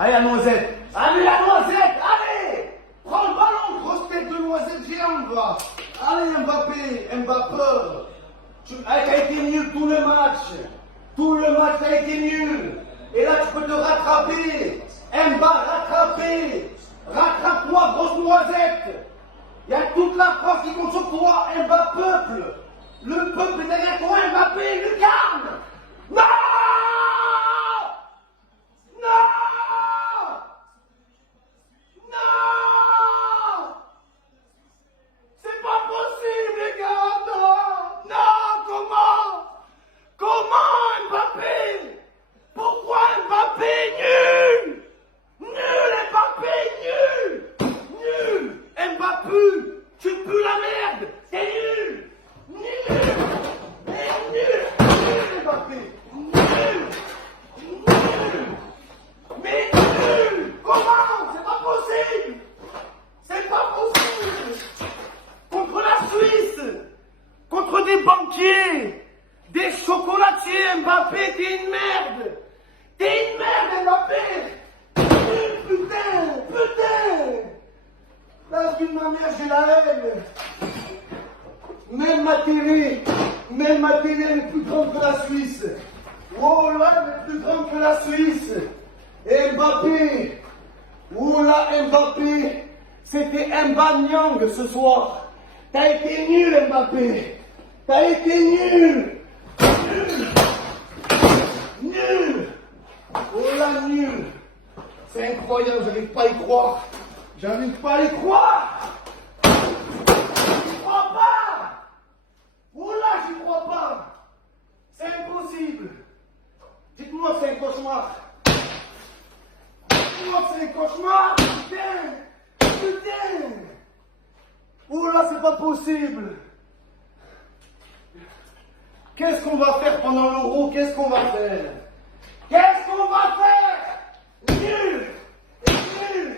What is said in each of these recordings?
Allez, la noisette. Allez, la noisette. Allez. Prends le ballon, grosse tête de noisette géante, va. Allez, Mbappé, Mbappé. T'as été nul tout le match. Tout le match, t'as été nul. Et là, tu peux te rattraper. rattraper. Rattrape-toi, grosse noisette. Il y a toute la France qui compte sur toi, Mbappé, peuple. Le peuple est derrière toi, Mbappé, lucarne. Non! Non! Non! C'est pas possible, les gars, non! Non, comment? Comment, Mbappé? Pourquoi Mbappé nul? Nul, Mbappé nul! Nul! Mbappé, tu pues la merde! T'es nul! Nul! Mais nul! Nul, Mbappé! Nul! Nul! Mais nul! Comment? C'est pas possible! C'est pas possible! Contre la Suisse! Contre des banquiers! Des chocolatiers, Mbappé, t'es une merde! T'es une merde, Mbappé! Nul, putain! Putain! La vie de ma mère, j'ai la haine! Même ma télé est plus grande que la Suisse! Oh là, elle est plus grande que la Suisse! Et Mbappé! Oh là, Mbappé! C'était Mbanyang ce soir! T'as été nul, Mbappé! T'as été nul! Nul! Nul! Oh là, nul! C'est incroyable, j'arrive pas à y croire! J'arrive pas à y croire! J'y crois pas! Oh là, j'y crois pas! C'est impossible! Dites-moi que c'est un cauchemar! Dites-moi que c'est un cauchemar! Putain! Putain! Oh là, c'est pas possible! Qu'est-ce qu'on va faire pendant l'Euro? Qu'est-ce qu'on va faire? Qu'est-ce qu'on va faire? Nul! Nul!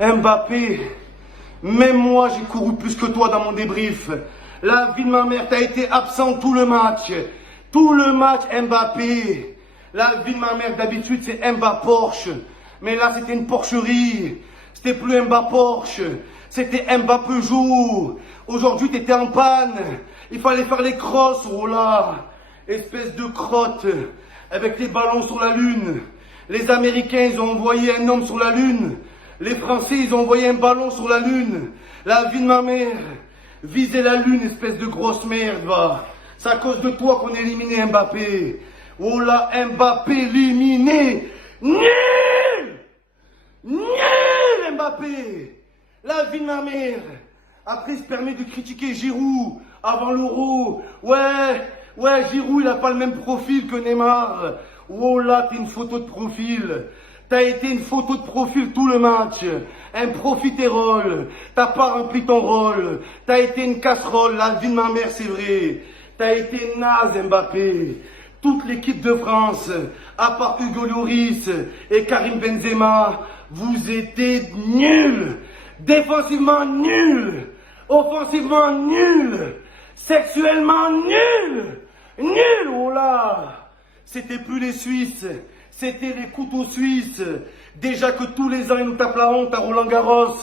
Nul! Mbappé, même moi j'ai couru plus que toi dans mon débrief. La vie de ma mère, t'as été absent tout le match. Tout le match, Mbappé. La vie de ma mère, d'habitude, c'est Mbappé Porsche. Mais là, c'était une porcherie. C'était plus Mbappé Porsche. C'était Mbappé Peugeot. Aujourd'hui, t'étais en panne. Il fallait faire les crosses, oh là. Espèce de crotte. Avec les ballons sur la lune. Les Américains, ils ont envoyé un homme sur la lune. Les Français, ils ont envoyé un ballon sur la lune. La vie de ma mère. Visez la lune, espèce de grosse merde, va. C'est à cause de toi qu'on a éliminé Mbappé. Oh là, Mbappé éliminé. Nul! Nul, Mbappé! La vie de ma mère. Après, il se permet de critiquer Giroud avant l'Euro. Ouais, Giroud, il a pas le même profil que Neymar. Oh là, t'es une photo de profil. T'as été une photo de profil tout le match. Un profiterole. T'as pas rempli ton rôle. T'as été une casserole. La vie de ma mère, c'est vrai. T'as été naze, Mbappé. Toute l'équipe de France, à part Hugo Lloris et Karim Benzema, vous étiez nuls. Défensivement nuls. Offensivement nuls. Sexuellement nuls. Nuls, oh là. C'était plus les Suisses. C'était les couteaux suisses. Déjà que tous les ans, ils nous tapent la honte à Roland-Garros.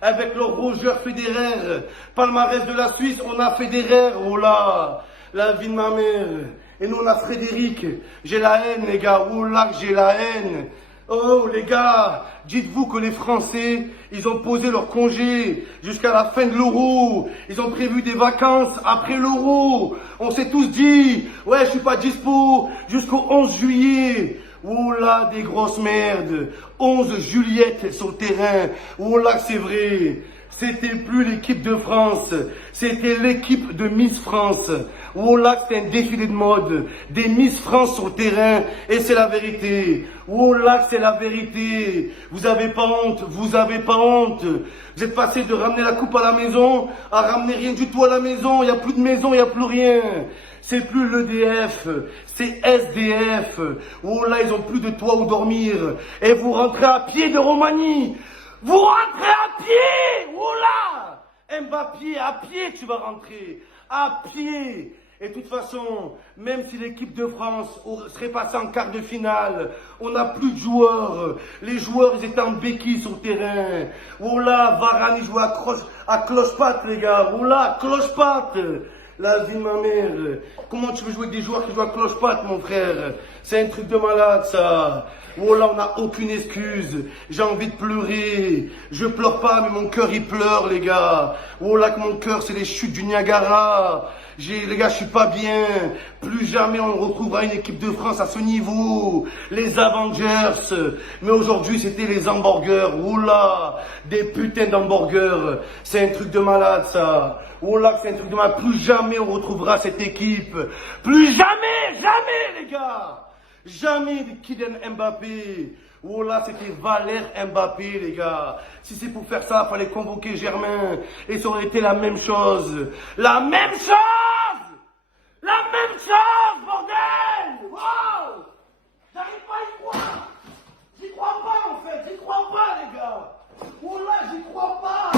Avec leur Roger Federer. Palmarès de la Suisse, on a Federer, oh là. La vie de ma mère. Et nous, on a Frédéric. J'ai la haine, les gars. Oh là, que j'ai la haine. Oh, les gars, dites-vous que les Français, ils ont posé leur congé jusqu'à la fin de l'Euro. Ils ont prévu des vacances après l'Euro. On s'est tous dit, ouais, je suis pas dispo jusqu'au 11 juillet. Oh là, des grosses merdes. 11 Juliettes sur le terrain. Oh là, c'est vrai. C'était plus l'équipe de France, c'était l'équipe de Miss France. Oh là, c'était un défilé de mode, des Miss France sur le terrain, et c'est la vérité. Oh là, c'est la vérité. Vous avez pas honte, vous avez pas honte. Vous êtes passé de ramener la coupe à la maison à ramener rien du tout à la maison. Il n'y a plus de maison, il n'y a plus rien. C'est plus l'EDF, c'est SDF. Oh là, ils ont plus de toit où dormir. Et vous rentrez à pied de Roumanie. Vous rentrez à pied! Oh là! Mbappé, à pied tu vas rentrer. À pied. Et de toute façon, même si l'équipe de France serait passée en quart de finale, on n'a plus de joueurs. Les joueurs, ils étaient en béquille sur le terrain. Oh là, Varane, il jouait à cloche-patte, les gars. Oh là, cloche-patte. La vie de ma mère. Comment tu veux jouer avec des joueurs qui jouent à cloche-patte, mon frère? C'est un truc de malade, ça. Oh là, on n'a aucune excuse. J'ai envie de pleurer. Je pleure pas, mais mon cœur, il pleure, les gars. Oh là, que mon cœur, c'est les chutes du Niagara. Les gars, je suis pas bien. Plus jamais on retrouvera une équipe de France à ce niveau. Les Avengers. Mais aujourd'hui, c'était les hamburgers. Oh là, des putains d'hamburgers. C'est un truc de malade, ça. Oh là, c'est un truc de malade. Plus jamais on retrouvera cette équipe. Plus jamais, jamais, les gars. Jamais de Kylian Mbappé. Oh là, c'était Valère Mbappé, les gars. Si c'est pour faire ça, il fallait convoquer Germain. Et ça aurait été la même chose. La même chose! La même chose, bordel! Wow! J'arrive pas à y croire. J'y crois pas, en fait. J'y crois pas, les gars. Oh là, j'y crois pas.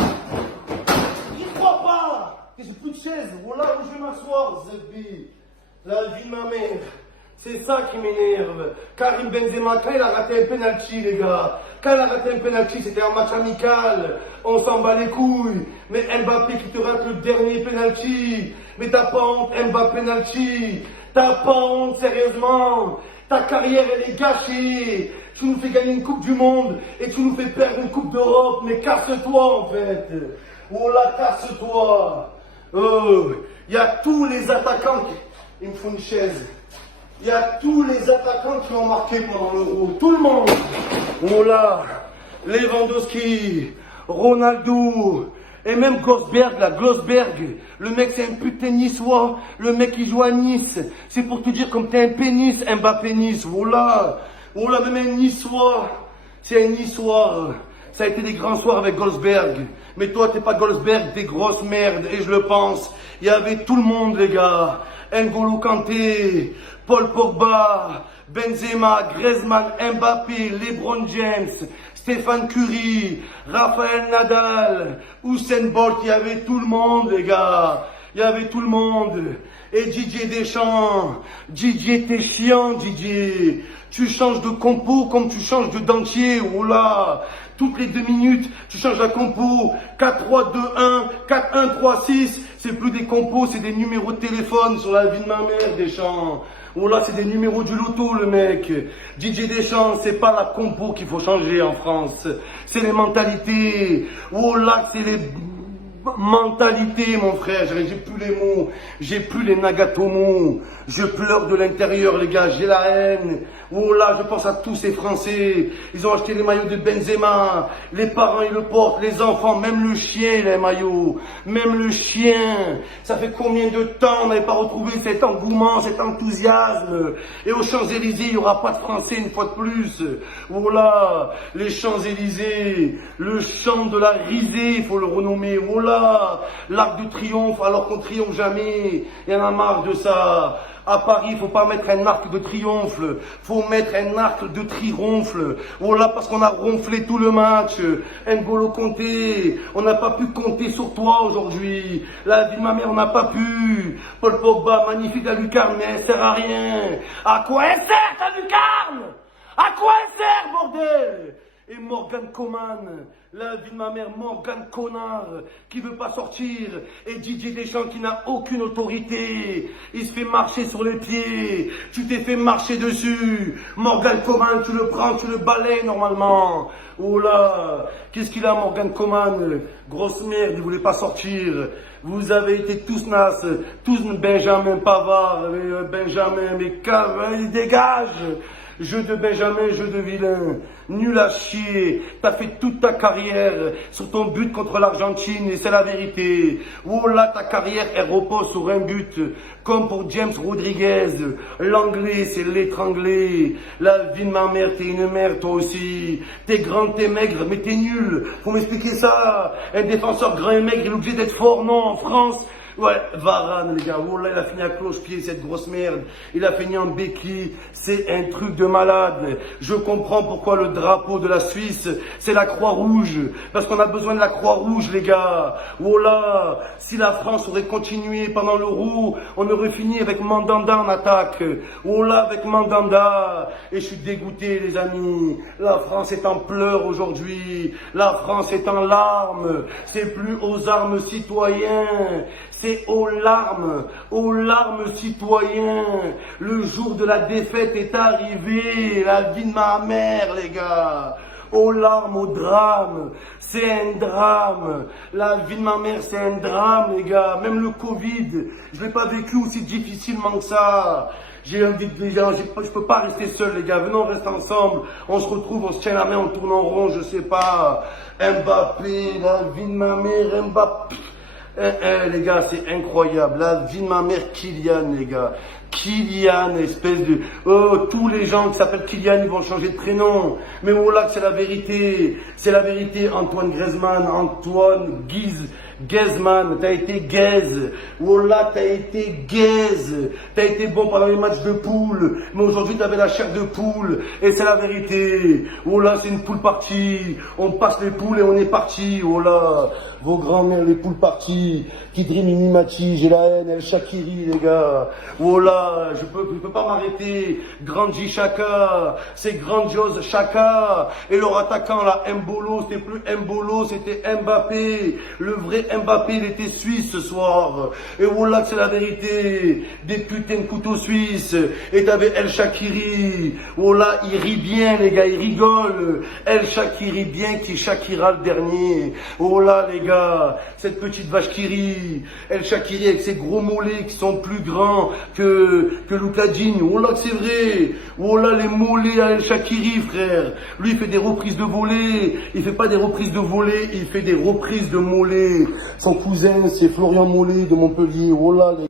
J'y crois pas. J'ai plus de chaise. Oh là, où je vais m'asseoir, Zebbi? La vie de ma mère. C'est ça qui m'énerve. Karim Benzema, quand il a raté un penalty, les gars, quand il a raté un penalty, c'était un match amical, on s'en bat les couilles. Mais Mbappé qui te rate le dernier penalty, mais t'as pas honte, Mbappé penalty, t'as pas honte, sérieusement. Ta carrière, elle est gâchée. Tu nous fais gagner une Coupe du Monde et tu nous fais perdre une Coupe d'Europe, mais casse-toi en fait. Oh là, casse-toi. Il y a tous les attaquants qui... Il me faut une chaise. Il y a tous les attaquants qui ont marqué pendant l'Euro. Tout le monde. Oh là, Lewandowski, Ronaldo, et même Gosberg, là, Glosberg. Le mec, c'est un putain de niçois. Le mec, il joue à Nice. C'est pour te dire comme t'es un pénis, Mbappé Nice. Voilà. Oh là, même un niçois. C'est un niçois. Ça a été des grands soirs avec Goldsberg. Mais toi, t'es pas Goldsberg, des grosses merdes. Et je le pense. Il y avait tout le monde, les gars. N'Golo Kanté, Paul Pogba, Benzema, Griezmann, Mbappé, LeBron James, Stéphane Curry, Rafael Nadal, Usain Bolt. Il y avait tout le monde, les gars. Il y avait tout le monde. Et Didier Deschamps. Didier, t'es chiant, Didier. Tu changes de compo comme tu changes de dentier. Oh là. Toutes les 2 minutes, tu changes la compo. 4-3-2-1, 4-1-3-6. C'est plus des compos, c'est des numéros de téléphone sur la vie de ma mère, Deschamps. Oh là, c'est des numéros du loto, le mec. Didier Deschamps, c'est pas la compo qu'il faut changer en France. C'est les mentalités. Oh là, c'est les mentalités, mon frère. J'ai plus les mots. J'ai plus les Nagatomo. Je pleure de l'intérieur, les gars. J'ai la haine. Oh là, je pense à tous ces Français. Ils ont acheté les maillots de Benzema. Les parents, ils le portent. Les enfants, même le chien, les maillots. Même le chien. Ça fait combien de temps on n'avait pas retrouvé cet engouement, cet enthousiasme. Et aux Champs-Élysées, il n'y aura pas de Français une fois de plus. Oh là, les Champs-Élysées. Le champ de la risée, il faut le renommer. Oh là, l'Arc de Triomphe, alors qu'on triomphe jamais. Il y en a marre de ça. À Paris, il faut pas mettre un arc de triomphe, faut mettre un arc de trironfle. Oh là, parce qu'on a ronflé tout le match. N'Golo Kanté, on n'a pas pu compter sur toi aujourd'hui. La vie de ma mère, on n'a pas pu. Paul Pogba, magnifique la lucarne, mais elle sert à rien. À quoi elle sert ta lucarne? À quoi elle sert, bordel? Et Morgan Koeman, la vie de ma mère, Morgan Connard, qui veut pas sortir. Et Didier Deschamps qui n'a aucune autorité. Il se fait marcher sur les pieds. Tu t'es fait marcher dessus. Morgan Koeman, tu le prends, tu le balayes normalement. Oh là, qu'est-ce qu'il a Morgan Koeman? Grosse merde, il voulait pas sortir. Vous avez été tous nasses, tous Benjamin Pavard, Benjamin, mais il dégage. Jeu de Benjamin, jeu de vilain, nul à chier, t'as fait toute ta carrière sur ton but contre l'Argentine et c'est la vérité. Oh là, ta carrière, elle repose sur un but, comme pour James Rodriguez. L'anglais, c'est l'étranglé. La vie de ma mère, t'es une mère toi aussi. T'es grand, t'es maigre, mais t'es nul. Faut m'expliquer ça. Un défenseur grand et maigre, il est obligé d'être fort, non, en France. Ouais, Varane, les gars, oh là, il a fini à cloche-pied, cette grosse merde. Il a fini en béquille, c'est un truc de malade. Je comprends pourquoi le drapeau de la Suisse, c'est la Croix-Rouge. Parce qu'on a besoin de la Croix-Rouge, les gars. Oh là, si la France aurait continué pendant l'Euro, on aurait fini avec Mandanda en attaque. Oh là, avec Mandanda. Et je suis dégoûté, les amis. La France est en pleurs aujourd'hui. La France est en larmes. C'est plus aux armes citoyens. C'est aux larmes citoyens. Le jour de la défaite est arrivé. La vie de ma mère, les gars. Aux larmes, au drame. C'est un drame. La vie de ma mère, c'est un drame, les gars. Même le Covid, je l'ai pas vécu aussi difficilement que ça. J'ai envie de dire, je peux pas rester seul, les gars. Venons, on reste ensemble. On se retrouve, on se tient la main, on tourne en rond, je sais pas. Mbappé, la vie de ma mère, Mbappé. Les gars, c'est incroyable. La vie de ma mère, Kylian, les gars. Kylian, espèce de... Oh, tous les gens qui s'appellent Kylian, ils vont changer de prénom. Mais voilà que c'est la vérité. C'est la vérité, Antoine Griezmann, Antoine Griezmann, t'as été gaze. Voilà, t'as été gaze. T'as été bon pendant les matchs de poule. Mais aujourd'hui, t'avais la chair de poule. Et c'est la vérité. Voilà, c'est une poule partie. On passe les poules et on est parti. Voilà, vos grands-mères, les poules parties. Kidri, Mimi, Mati, j'ai la haine, El Shakiri, les gars. Voilà, je peux pas m'arrêter. Grandi Chaka, c'est grandiose Chaka. Et leur attaquant là, Mbolo, c'était plus Mbolo, c'était Mbappé. Le vrai Mbappé, il était suisse ce soir. Et voilà que c'est la vérité. Des putains de couteaux suisses. Et t'avais El Shakiri. Voilà, il rit bien les gars, il rigole. El Shakiri bien qui Shakira le dernier. Voilà les gars, cette petite vache qui rit. El Shakiri avec ses gros mollets qui sont plus grands que Luka Digne. Oh là que c'est vrai. Oh là les mollets à El Shakiri, frère. Lui il fait des reprises de volée. Il fait pas des reprises de volée, il fait des reprises de mollets. Son cousin c'est Florian Mollet de Montpellier. Oh là les